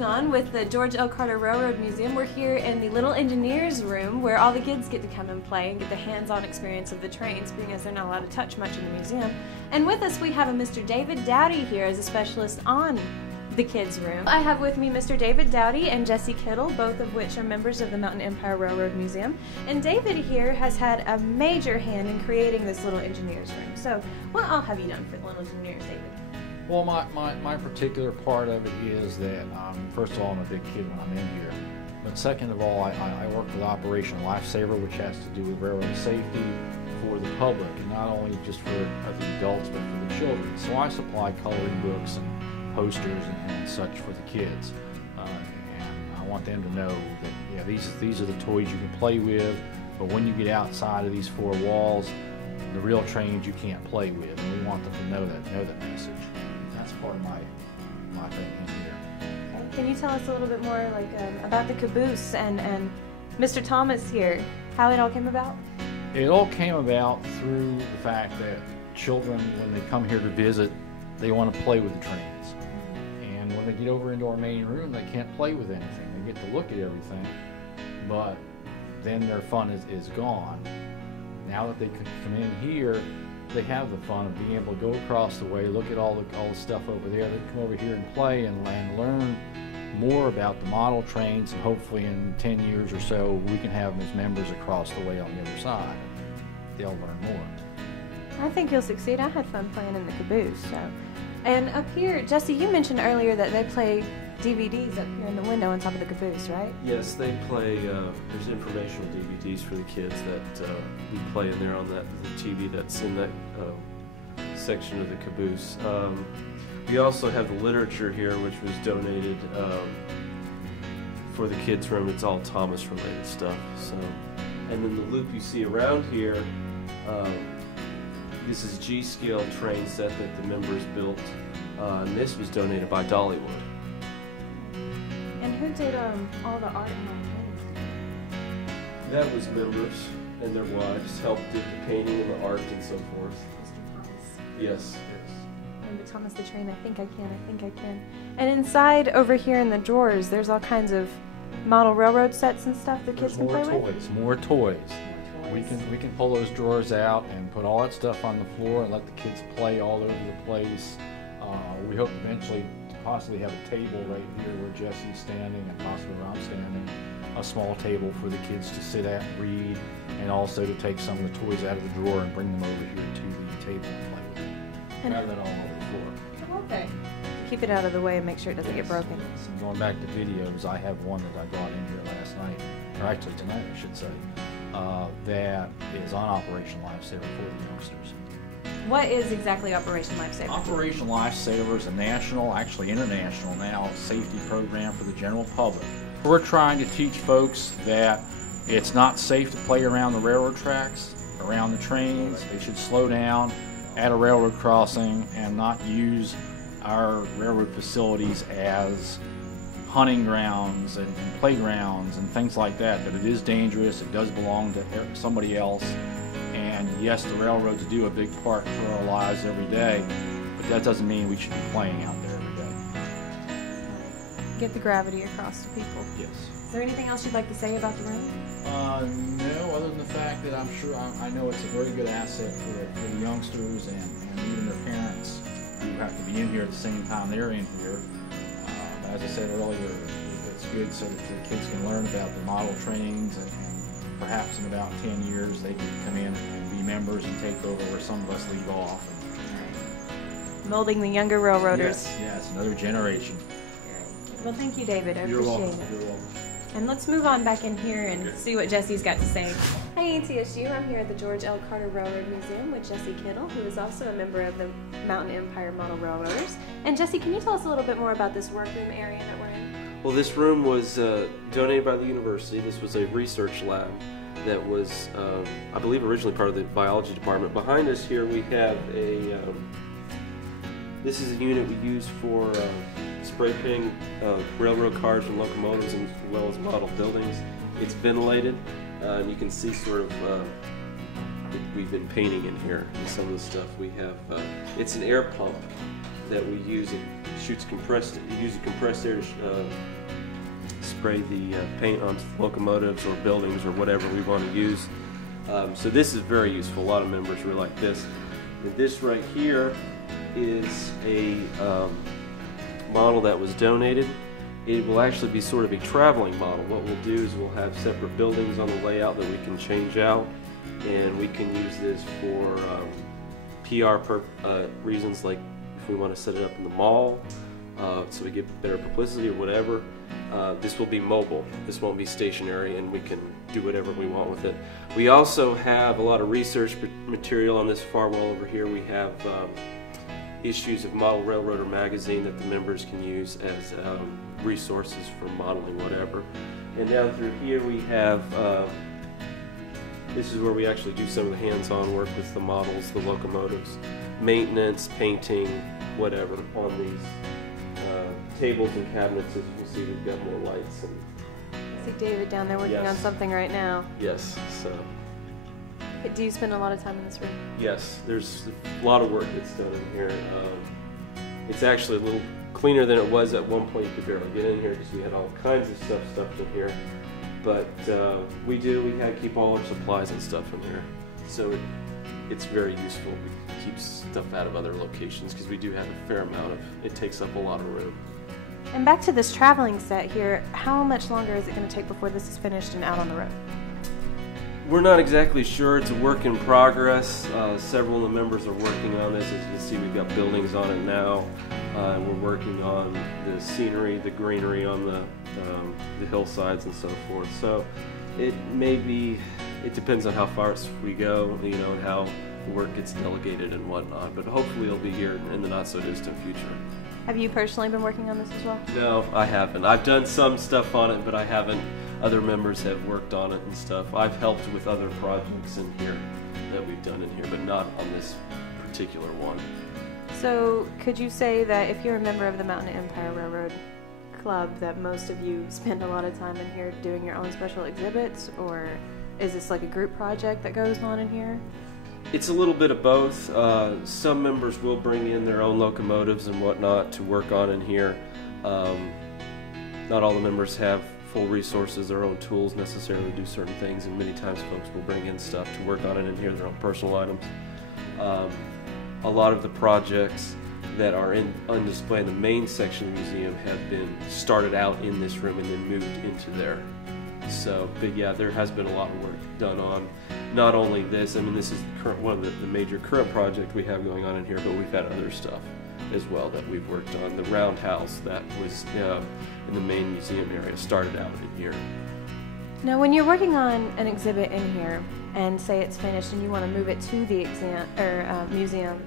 going on with the George L. Carter Railroad Museum. We're here in the Little Engineers Room where all the kids get to come and play and get the hands-on experience of the trains, because they're not allowed to touch much in the museum. And with us we have a Mr. David Dowdy here as a specialist on the kids' room. I have with me Mr. David Dowdy and Jesse Kittle, both of which are members of the Mountain Empire Railroad Museum. And David here has had a major hand in creating this Little Engineers Room. So what all have you done for the Little Engineers, David? Well, my particular part of it is that, first of all, I'm a big kid when I'm in here. But second of all, I work with Operation Lifesaver, which has to do with railroad safety for the public, and not only just for the adults, but for the children. So I supply coloring books and posters and such for the kids. And I want them to know that, yeah, these are the toys you can play with, but when you get outside of these four walls, the real trains you can't play with, and we want them to know that message. That's part of my thing in here. Can you tell us a little bit more about the caboose and Mr. Thomas here, how it all came about? It all came about through the fact that children, when they come here to visit, they want to play with the trains. And when they get over into our main room, they can't play with anything. They get to look at everything, but then their fun is gone. Now that they can come in here, they have the fun of being able to go across the way, look at all the stuff over there. They come over here and play and learn more about the model trains, and hopefully in 10 years or so we can have them as members across the way on the other side. They'll learn more. I think you'll succeed. I had fun playing in the caboose. So. And up here, Jesse, you mentioned earlier that they play DVDs up here in the window on top of the caboose, right? Yes, they play, there's informational DVDs for the kids that we play in there on the TV that's in that section of the caboose. We also have the literature here, which was donated for the kids' room. It's all Thomas related stuff. So, and then the loop you see around here, this is G-scale train set that the members built, and this was donated by Dollywood. And who did all the art and all the paintings? That was members and their wives helped did the painting and the art and so forth. Mr. Thomas. Yes. Remember Thomas the Train? I think I can. And inside over here in the drawers, there's all kinds of model railroad sets and stuff the kids can play with? More toys. We can pull those drawers out and put all that stuff on the floor and let the kids play all over the place. We hope eventually to possibly have a table right here where Jesse's standing and possibly where I'm standing. A small table for the kids to sit at and read, and also to take some of the toys out of the drawer and bring them over here to the table and play with them. Rather than all over the floor. Okay. Keep it out of the way and make sure it doesn't get broken. And going back to videos, I have one that I brought in here last night, or actually tonight I should say, that is on Operation Lifesaver for the youngsters. What is exactly Operation Lifesaver? Operation Lifesaver is a national, actually international now, safety program for the general public. We're trying to teach folks that it's not safe to play around the railroad tracks, around the trains. They should slow down at a railroad crossing and not use our railroad facilities as hunting grounds and playgrounds and things like that, that it is dangerous, it does belong to somebody else, and yes, the railroads do a big part for our lives every day, but that doesn't mean we should be playing out there every day. Get the gravity across to people. Yes. Is there anything else you'd like to say about the room? No, other than the fact that I know it's a very good asset for the youngsters and even their parents who have to be in here at the same time they're in here. As I said earlier, it's good so that the kids can learn about the model trains, and perhaps in about 10 years they can come in and be members and take over where some of us leave off. Molding the younger railroaders. Yes, another generation. Well, thank you, David. I You're appreciate welcome. it. You're welcome. And let's move on back in here and see what Jesse's got to say. Hi, ETSU. I'm here at the George L. Carter Railroad Museum with Jesse Kittle, who is also a member of the Mountain Empire Model Railroaders. And Jesse, can you tell us a little bit more about this workroom area that we're in? Well, this room was donated by the university. This was a research lab that was, I believe, originally part of the biology department. Behind us here we have this is a unit we use for spray painting railroad cars and locomotives, as well as model buildings. It's ventilated, and you can see sort of we've been painting in here. And some of the stuff we have, it's an air pump that we use. It shoots compressed. You use compressed air to spray the paint on locomotives or buildings or whatever we want to use. So this is very useful. A lot of members really like this. And this right here is a model that was donated. It will actually be sort of a traveling model. What we'll do is we'll have separate buildings on the layout that we can change out, and we can use this for PR reasons, like if we want to set it up in the mall so we get better publicity or whatever. This will be mobile. This won't be stationary, and we can do whatever we want with it. We also have a lot of research material on this far wall over here. We have issues of Model Railroader magazine that the members can use as resources for modeling whatever. And down through here we have, this is where we actually do some of the hands-on work with the models, the locomotives, maintenance, painting, whatever on these tables and cabinets. As you can see, we've got more lights. And I see David down there working on something right now. Yes. So. Do you spend a lot of time in this room? Yes, there's a lot of work that's done in here. It's actually a little cleaner than it was at one point. You could barely get in here because we had all kinds of stuff stuffed in here. But we had to keep all our supplies and stuff in here. So it's very useful. We keep stuff out of other locations because we do have a fair amount of, it takes up a lot of room. And back to this traveling set here, how much longer is it going to take before this is finished and out on the road? We're not exactly sure. It's a work in progress. Several of the members are working on this. As you can see, we've got buildings on it now. We're working on the scenery, the greenery on the hillsides and so forth. So it may be, it depends on how far we go, you know, and how the work gets delegated and whatnot. But hopefully it'll be here in the not so distant future. Have you personally been working on this as well? No, I haven't. I've done some stuff on it, but I haven't. Other members have worked on it and stuff. I've helped with other projects in here that we've done in here, but not on this particular one. So could you say that if you're a member of the Mountain Empire Railroad Club, that most of you spend a lot of time in here doing your own special exhibits, or is this like a group project that goes on in here? It's a little bit of both. Some members will bring in their own locomotives and whatnot to work on in here. Not all the members have full resources, their own tools necessarily to do certain things, and many times folks will bring in stuff to work on it in here, their own personal items. A lot of the projects that are on display in the main section of the museum have been started out in this room and then moved into there. So, but yeah, there has been a lot of work done on not only this. I mean, this is one of the major current project we have going on in here, but we've had other stuff as well that we've worked on. The roundhouse that was in the main museum area started out in here. Now, when you're working on an exhibit in here, and say it's finished and you want to move it to the museum,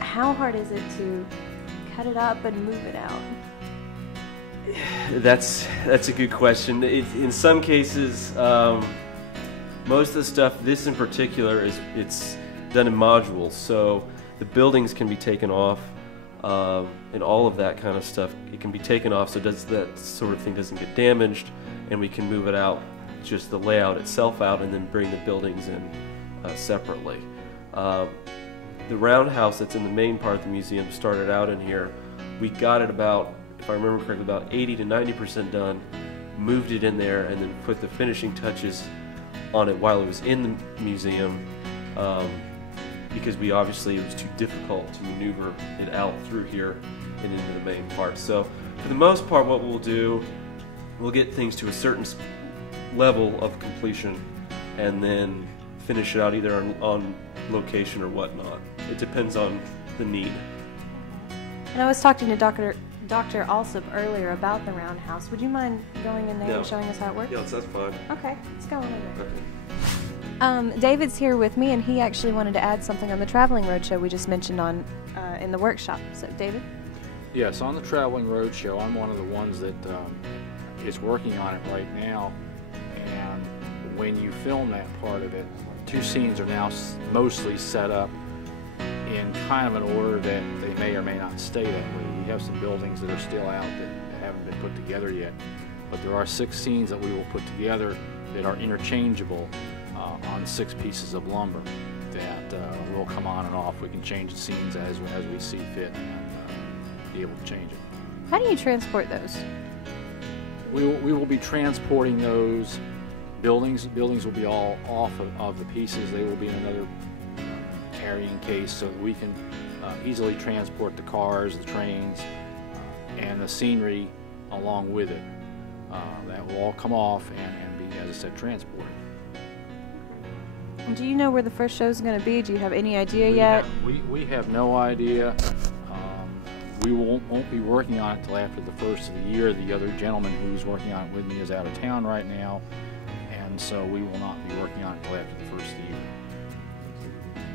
how hard is it to cut it up and move it out? That's a good question. In some cases, most of the stuff, this in particular, it's done in modules, so the buildings can be taken off, and all of that kind of stuff. It can be taken off so that sort of thing doesn't get damaged, and we can move it out, just the layout itself out, and then bring the buildings in separately. The roundhouse that's in the main part of the museum started out in here. We got it about, if I remember correctly, about 80 to 90% done, moved it in there, and then put the finishing touches on it while it was in the museum, because it was too difficult to maneuver it out through here and into the main part. So for the most part, what we'll do, we'll get things to a certain level of completion and then finish it out either on location or whatnot. It depends on the need. And I was talking to Dr. Alsop earlier about the roundhouse. Would you mind going in there and showing us how it works? Yes, that's fine. Okay, let's go on over. Okay. David's here with me, and he actually wanted to add something on the Traveling Roadshow we just mentioned on in the workshop. So, David? Yes, on the Traveling Roadshow, I'm one of the ones that is working on it right now. And when you film that part of it, 2 scenes are now mostly set up in kind of an order that they may or may not stay that way. We have some buildings that are still out that haven't been put together yet, but there are 6 scenes that we will put together that are interchangeable on 6 pieces of lumber that will come on and off. We can change the scenes as we see fit and be able to change it. How do you transport those? We will be transporting those buildings. The buildings will be all off of the pieces. They will be in another carrying case so that we can easily transport the cars, the trains, and the scenery along with it. That will all come off and be, as I said, transported. Do you know where the first show is going to be? Do you have any idea yet? We have no idea. We won't be working on it till after the first of the year. The other gentleman who's working on it with me is out of town right now, and so we will not be working on it till after the first of the year.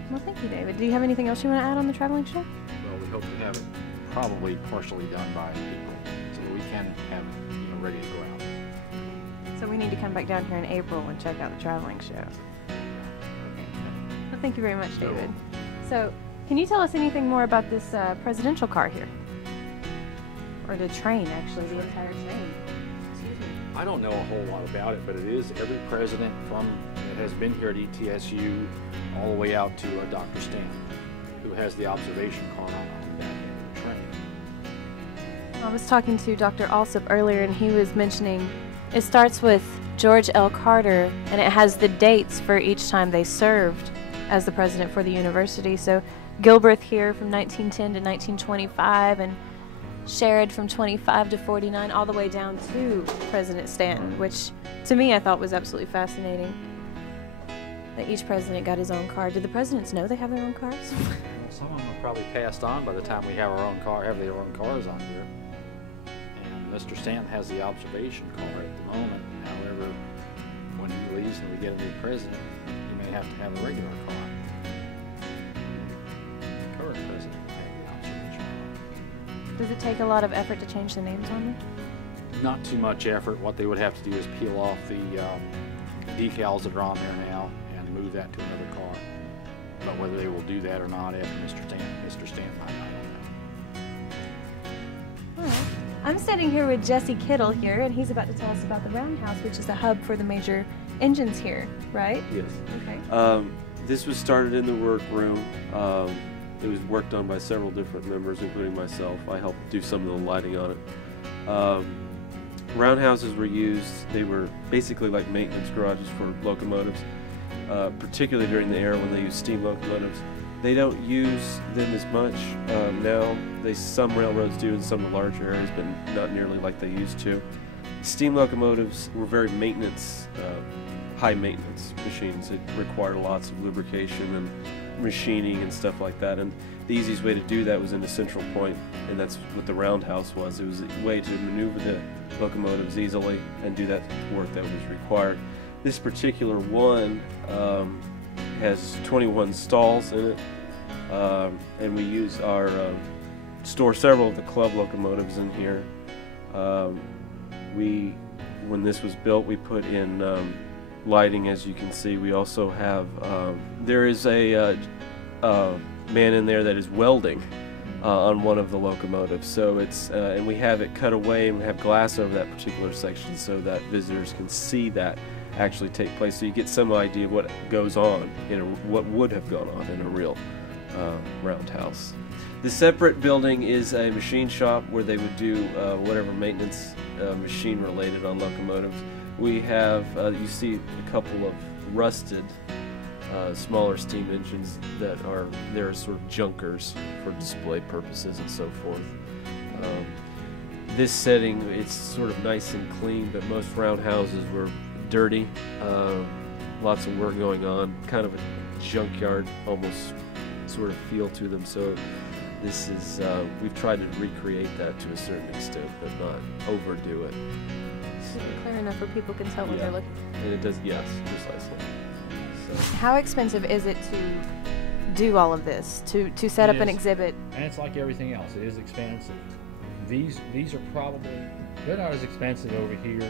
Well, thank you, David. Do you have anything else you want to add on the traveling show? Well, we hope to have it probably partially done by April, so that we can have it ready to go out. So we need to come back down here in April and check out the traveling show. Well, thank you very much, David. So, can you tell us anything more about this presidential car here? Or the train, actually, the entire train. Excuse me. I don't know a whole lot about it, but it is every president that has been here at ETSU all the way out to Dr. Stan, who has the observation car on the back end of the train. I was talking to Dr. Alsop earlier, and he was mentioning it starts with George L. Carter, and it has the dates for each time they served as the president for the university. So Gilbreth here from 1910 to 1925, and Sherrod from 25 to 49, all the way down to President Stanton, which to me I thought was absolutely fascinating, that each president got his own car. Did the presidents know they have their own cars? Well, some of them have probably passed on by the time we have their own cars on here. And Mr. Stanton has the observation car at the moment. However, when he leaves and we get a new president, he may have to have a regular car. The current president will have the observation car. Does it take a lot of effort to change the names on them? Not too much effort. What they would have to do is peel off the decals that are on there now and move that to another car. But whether they will do that or not after Mr. Stanton, I don't know. All right. I'm sitting here with Jesse Kittle here, and he's about to tell us about the Roundhouse, which is the hub for the major engines here, right? Yes. Okay. This was started in the workroom. It was worked on by several different members, including myself. I helped do some of the lighting on it. Roundhouses were used. They were basically like maintenance garages for locomotives, particularly during the era when they used steam locomotives. They don't use them as much now. Some railroads do in some of the larger areas, but not nearly like they used to. Steam locomotives were very high maintenance machines. It required lots of lubrication and machining and stuff like that. And the easiest way to do that was in a central point, and that's what the roundhouse was. It was a way to maneuver the locomotives easily and do that work that was required. This particular one has 21 stalls in it, and we use our store several of the club locomotives in here. When this was built, we put in lighting, as you can see. We also have there is a man in there that is welding on one of the locomotives. So it's and we have it cut away, and we have glass over that particular section so that visitors can see that actually take place. So you get some idea of what goes on what would have gone on in a real roundhouse. The separate building is a machine shop where they would do whatever maintenance machine related on locomotives. We have you see a couple of rusted smaller steam engines that they're sort of junkers for display purposes and so forth. This setting, it's sort of nice and clean, but most roundhouses were dirty, lots of work going on, kind of a junkyard almost sort of feel to them. So this is we've tried to recreate that to a certain extent, but not overdo it. So clear enough where people can tell when they're looking. And it does, yes, precisely. So. How expensive is it to do all of this, to set up an exhibit? And it's like everything else. It is expensive. These are probably, they're not as expensive over here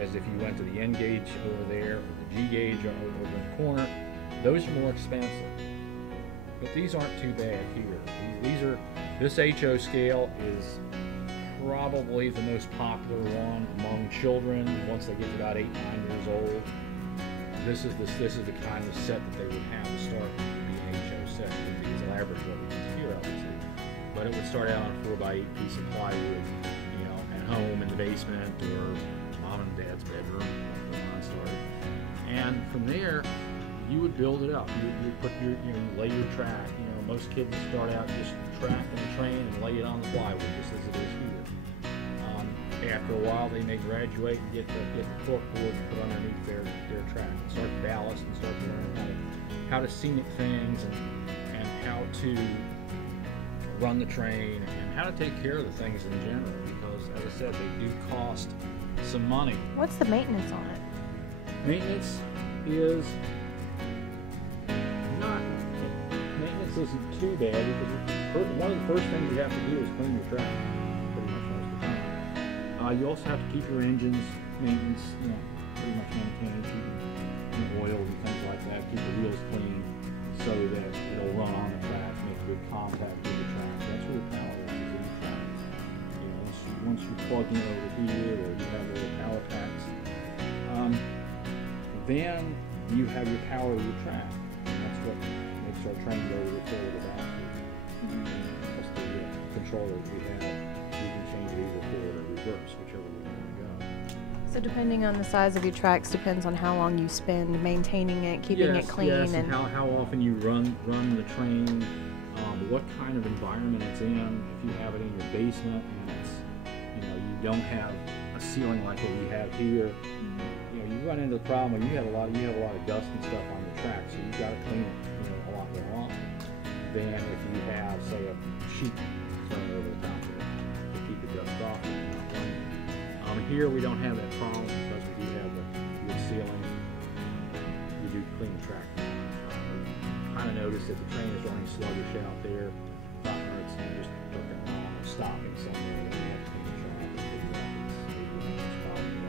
as if you went to the N gauge over there or the G gauge over in the corner. Those are more expensive. But these aren't too bad here. This HO scale is probably the most popular one among children once they get to about 8, 9 years old. This is the kind of set that they would have to start with the HO set. It would be as elaborate as what we use here, obviously. But it would start out on a 4x8 piece of plywood, you know, at home in the basement or mom and dad's bedroom, when mine started. And from there, you would build it up. You put your, you know, you lay your track. You know, most kids start out just tracking the train and lay it on the plywood, just as it is here. After a while, they may graduate and get the corkboard and put underneath their track, and start to ballast and start to learn how to scenic things and how to run the train and how to take care of the things in general. Because, as I said, they do cost some money. What's the maintenance on it? Maintenance is not. Maintenance isn't too bad because one of the first things you have to do is clean your track. Pretty much most of the time. You also have to keep your engines maintenance, you know, pretty much maintained, keep oil and things like that. Keep the wheels clean so that it'll run on the track, make good contact with the track. That's where the power is in the track. You know, once you plug in over here, or you have little power packs, then you have your power of your track. And that's what makes our train go to the forward or backward. That's the controller that we have. You can change it either forward or reverse, whichever way you want to go. So depending on the size of your tracks depends on how long you spend maintaining it, keeping it clean. Yes, and how often you run the train, what kind of environment it's in. If you have it in your basement and it's, you know, you don't have a ceiling like what we have here, you know, you run into the problem where you have a lot of dust and stuff on your track, so you've got to clean it, you know, a lot more often than if you have, say, a sheet thrown over the top of it to keep the dust off. Here we don't have that problem because we do have the wood ceiling. We do clean the track. We kind of noticed that the train is running sluggish out there. It's just looking wrong or stopping somewhere that we have to clean the track and figure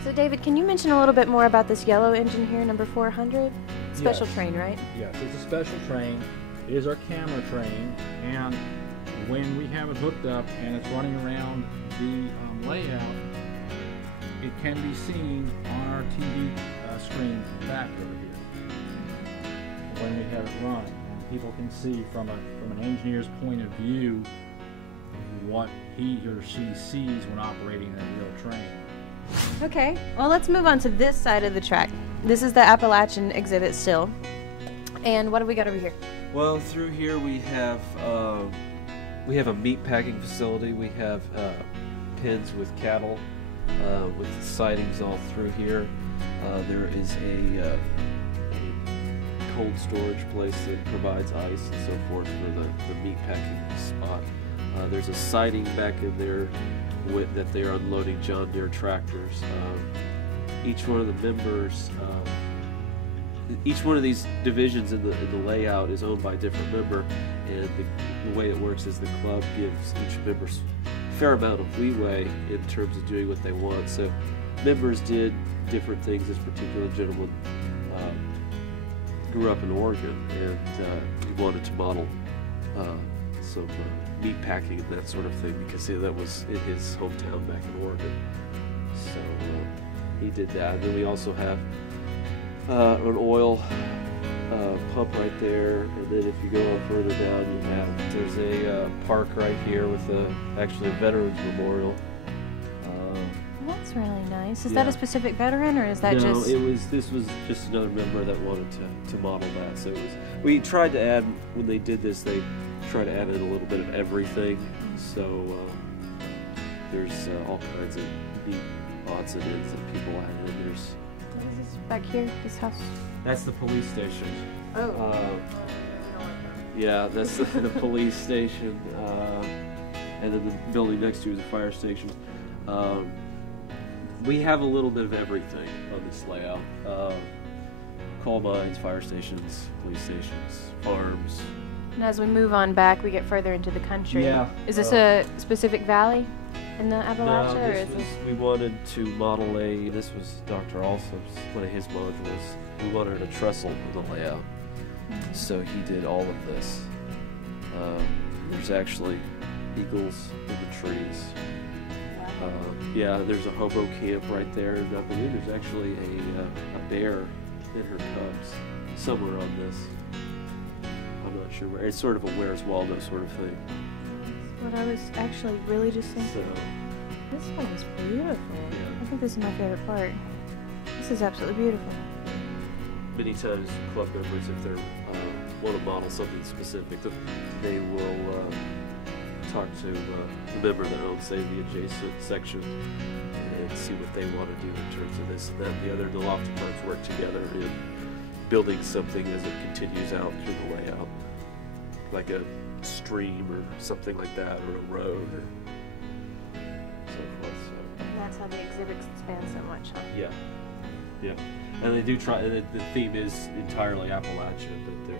out. So David, can you mention a little bit more about this yellow engine here, number 400? Special train, right? Yes, it's a special train. It is our camera train, and when we have it hooked up and it's running around the layout, it can be seen on our TV screen back over here when we have it running, and people can see from an engineer's point of view what he or she sees when operating that real train. Okay, well let's move on to this side of the track. This is the Appalachian exhibit still. And what do we got over here? Well, through here we have a meat packing facility. We have pens with cattle, with sidings all through here. There is a cold storage place that provides ice and so forth for the meat packing spot. There's a siding back in there that they're unloading John Deere tractors. Each one of the members, each one of these divisions in the layout is owned by a different member, and the way it works is the club gives each member a fair amount of leeway in terms of doing what they want. So members did different things. This particular gentleman grew up in Oregon, and he wanted to model some meat packing and that sort of thing because that was in his hometown back in Oregon. So he did that. And then we also have an oil pump right there, and then if you go further down, there's a park right here with actually a veterans memorial. That's really nice. Is that a specific veteran, or is that just? No, this was just another member that wanted to model that. So we tried to add, when they did this, they tried to add in a little bit of everything. So there's all kinds of neat odds and ends that people add in. There's. What is this back here? This house? That's the police station. Oh. Yeah, that's the police station, and then the building next to is a fire station. We have a little bit of everything on this layout. Coal mines, fire stations, police stations, farms. And as we move on back, we get further into the country. Yeah. Is this a specific valley in the Appalachia? No, or is this? We wanted to model this was Dr. Alsop's, one of his modules. We wanted a trestle for the layout. So he did all of this. There's actually eagles in the trees. Wow. Yeah, there's a hobo camp right there, and I believe there's actually a bear and her cubs somewhere on this. I'm not sure where. It's sort of a Where's Waldo sort of thing. That's what I was actually really just thinking. So, This one is beautiful. Yeah. I think this is my favorite part. This is absolutely beautiful. many times club members, if they want to model something specific, they will talk to the member that owns, say, the adjacent section and see what they want to do in terms of this and that and the other. They'll oftentimes work together in building something as it continues out through the layout, like a stream or something like that, or a road or so forth. So. And that's how the exhibits expand so much, huh? Yeah, yeah. And they do try, and the theme is entirely Appalachia, but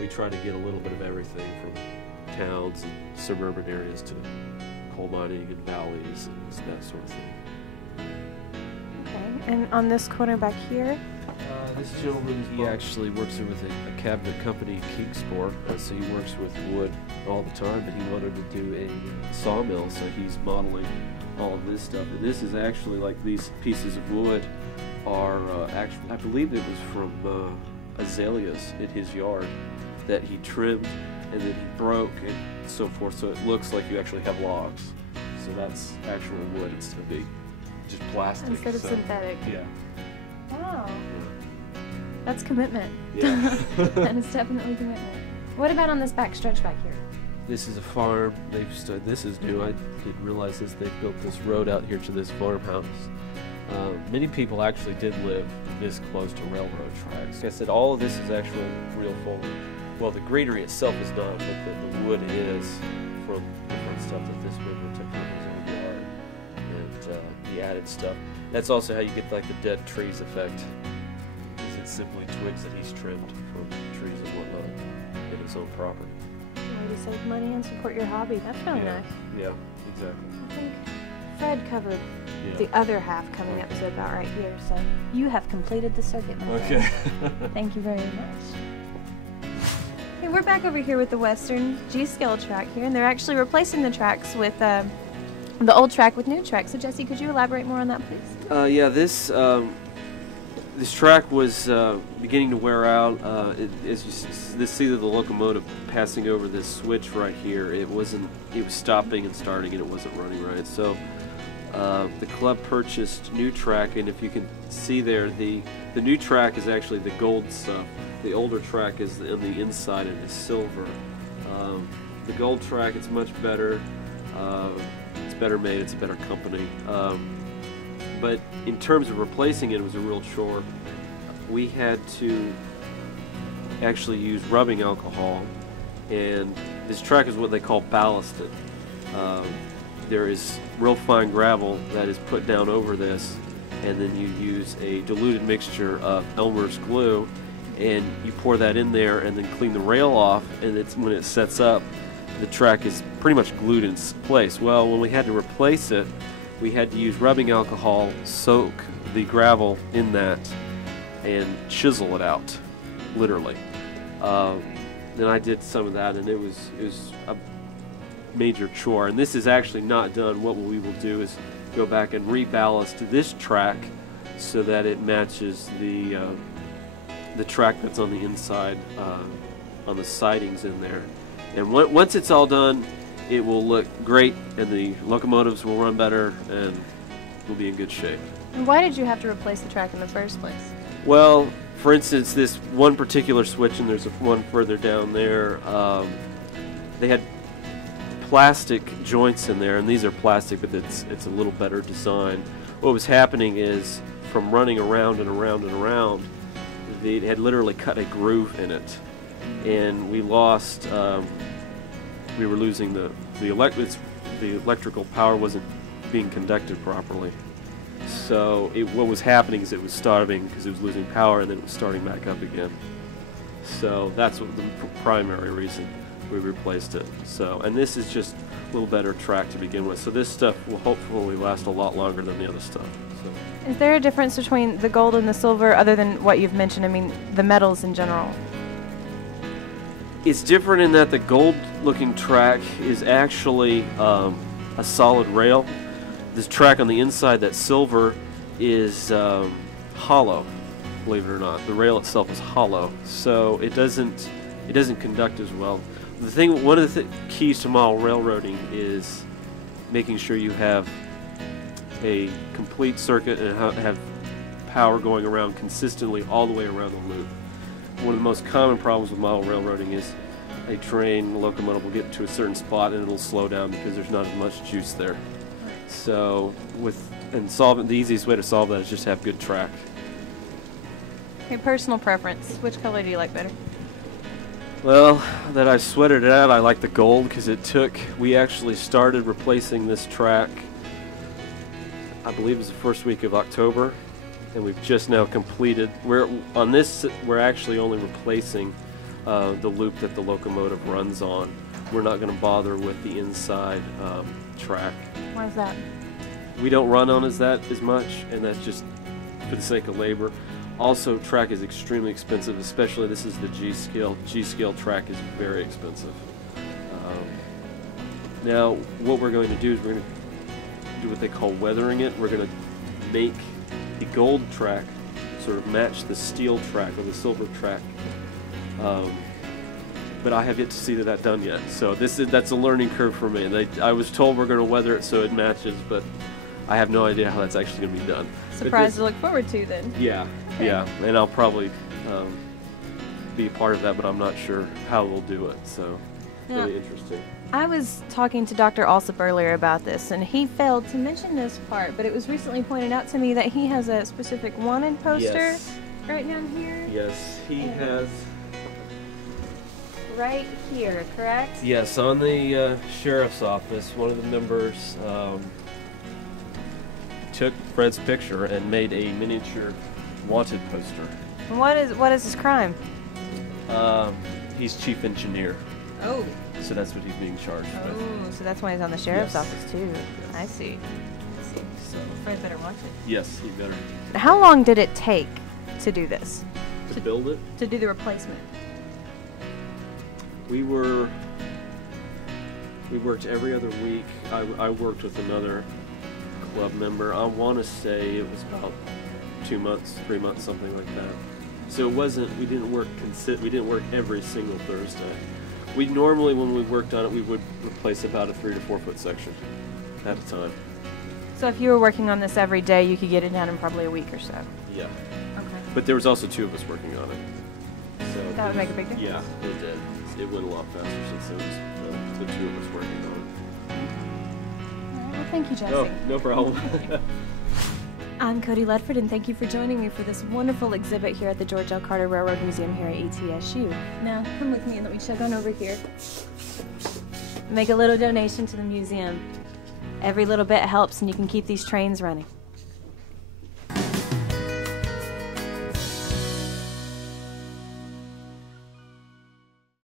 we try to get a little bit of everything from towns and suburban areas to coal mining and valleys and that sort of thing. Okay, and on this corner back here? This gentleman, he actually works with a cabinet company, Kingsport, so he works with wood all the time, but he wanted to do a sawmill, so he's modeling all of this stuff. And this is actually, like, these pieces of wood are actually, I believe it was from azaleas in his yard that he trimmed and then he broke and so forth, so it looks like you actually have logs. So that's actual wood instead of being just plastic. Instead of synthetic. Yeah. Wow. Yeah. That's commitment. Yeah. That is definitely commitment. What about on this back stretch back here? This is a farm. This is new. I didn't realize this. They built this road out here to this farmhouse. Many people actually did live this close to railroad tracks. Like I said, all of this is actual real folk. Well, the greenery itself is not, but the wood is from different stuff that this member took from his own yard, and the added stuff. That's also how you get like the dead trees effect. It's simply twigs that he's trimmed from trees and whatnot in his own property. Way to save money and support your hobby. That's really nice. Yeah, exactly. I think Fred covered the other half coming up to about right here, so you have completed the circuit, my friend. Thank you very much. Okay, we're back over here with the Western G-scale track here, and they're actually replacing the tracks with the old track with new tracks. So Jesse, could you elaborate more on that, please? Yeah, this track was beginning to wear out. As you see the locomotive passing over this switch right here, it was stopping and starting and it wasn't running right. So the club purchased new track, and if you can see there, the new track is actually the gold stuff. The older track is on the inside and is silver. The gold track, it's much better. It's better made, it's a better company. But in terms of replacing it, it was a real chore. We had to actually use rubbing alcohol, and this track is what they call ballasted. There is real fine gravel that is put down over this, and then you use a diluted mixture of Elmer's glue, and you pour that in there and then clean the rail off, and when it sets up, the track is pretty much glued in place. Well, when we had to replace it, we had to use rubbing alcohol, soak the gravel in that, and chisel it out, literally. Then I did some of that, and it was a major chore. And this is actually not done. What we will do is go back and reballast this track so that it matches the track that's on the inside, on the sidings in there. And once it's all done, it will look great, and the locomotives will run better, and we'll be in good shape. And why did you have to replace the track in the first place? Well, for instance, this one particular switch, and there's one further down there, they had plastic joints in there, and these are plastic, but it's a little better design. What was happening is, from running around and around and around, they had literally cut a groove in it, and we lost. We were losing the electrical power wasn't being conducted properly. So what was happening is it was starving because it was losing power, and then it was starting back up again. So that's what the primary reason we replaced it. So, and this is just a little better track to begin with. So this stuff will hopefully last a lot longer than the other stuff. So. Is there a difference between the gold and the silver other than what you've mentioned? I mean, the metals in general. It's different in that the gold-looking track is actually a solid rail, this track on the inside, that silver, is hollow. Believe it or not, the rail itself is hollow, so it doesn't conduct as well. One of the keys to model railroading is making sure you have a complete circuit and have power going around consistently all the way around the loop. One of the most common problems with model railroading is a train locomotive will get to a certain spot and it'll slow down because there's not as much juice there. So the easiest way to solve that is just have good track. Your personal preference, which color do you like better? Well, that I sweated it out, I like the gold because we actually started replacing this track, I believe it was the first week of October, and we've just now completed. We're actually only replacing the loop that the locomotive runs on. We're not going to bother with the inside track. Why is that? We don't run on as much, and that's just for the sake of labor. Also, track is extremely expensive, especially this is the G-scale. G-scale track is very expensive. Now, what we're going to do is we're going to do what they call weathering it. We're going to make the gold track sort of match the steel track or the silver track. But I have yet to see that done yet. So that's a learning curve for me. I was told we're going to weather it so it matches, but I have no idea how that's actually going to be done. Surprise to look forward to then. Yeah, okay. Yeah, and I'll probably be a part of that, but I'm not sure how we'll do it. So really interesting. I was talking to Dr. Alsop earlier about this, and he failed to mention this part, but it was recently pointed out to me that he has a specific wanted poster right down here. Yes, he has. Right here, correct? Yes, on the sheriff's office, one of the members took Fred's picture and made a miniature wanted poster. And what is his crime? He's chief engineer. Oh. So that's what he's being charged with. Oh, so that's why he's on the sheriff's office too. Yes. I see. So Fred better watch it. Yes, he better. How long did it take to do this? To build it? To do the replacement. We worked every other week. I worked with another club member. I want to say it was about 2 months, 3 months, something like that. So it wasn't. We didn't work every single Thursday. We normally, when we worked on it, we would replace about a 3 to 4 foot section at a time. So if you were working on this every day, you could get it done in probably a week or so. Yeah. Okay. But there was also 2 of us working on it. So that would make a big difference. Yeah, it did. It went a lot faster since it was the 2 of us working on it. Well, thank you, Jesse. Oh, no problem. I'm Cody Ledford, and thank you for joining me for this wonderful exhibit here at the George L. Carter Railroad Museum here at ETSU. Now, come with me and let me check on over here. Make a little donation to the museum. Every little bit helps, and you can keep these trains running.